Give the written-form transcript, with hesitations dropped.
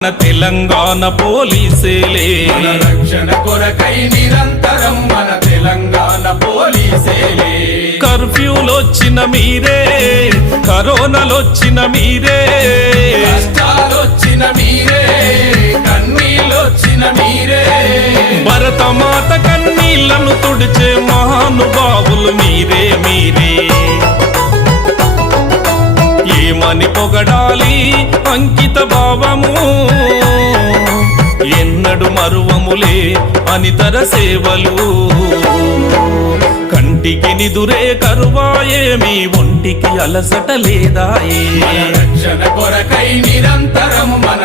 తెలంగాణ పోలీసేలే మన రక్షణ కొరకై నిరంతరం మన తెలంగాణ పోలీసేలే. కర్ఫ్యూలొచ్చిన మీరే, కరోనాలొచ్చిన మీరే, కష్టాలొచ్చిన మీరే, కన్నీళ్ళొచ్చిన మీరే, భరతమాత కన్నీళ్లను తుడిచే మహానుభావులు మీరే మీరే. ఏమని పొగడాలి అంకిత భావము, ఎన్నడు మరువములే అనితర సేవలు. కంటికి నిదురే కరువాయే, మీ ఒంటికి అలసట లేదాయే. మన రక్షణ కొరకై నిరంతరం మన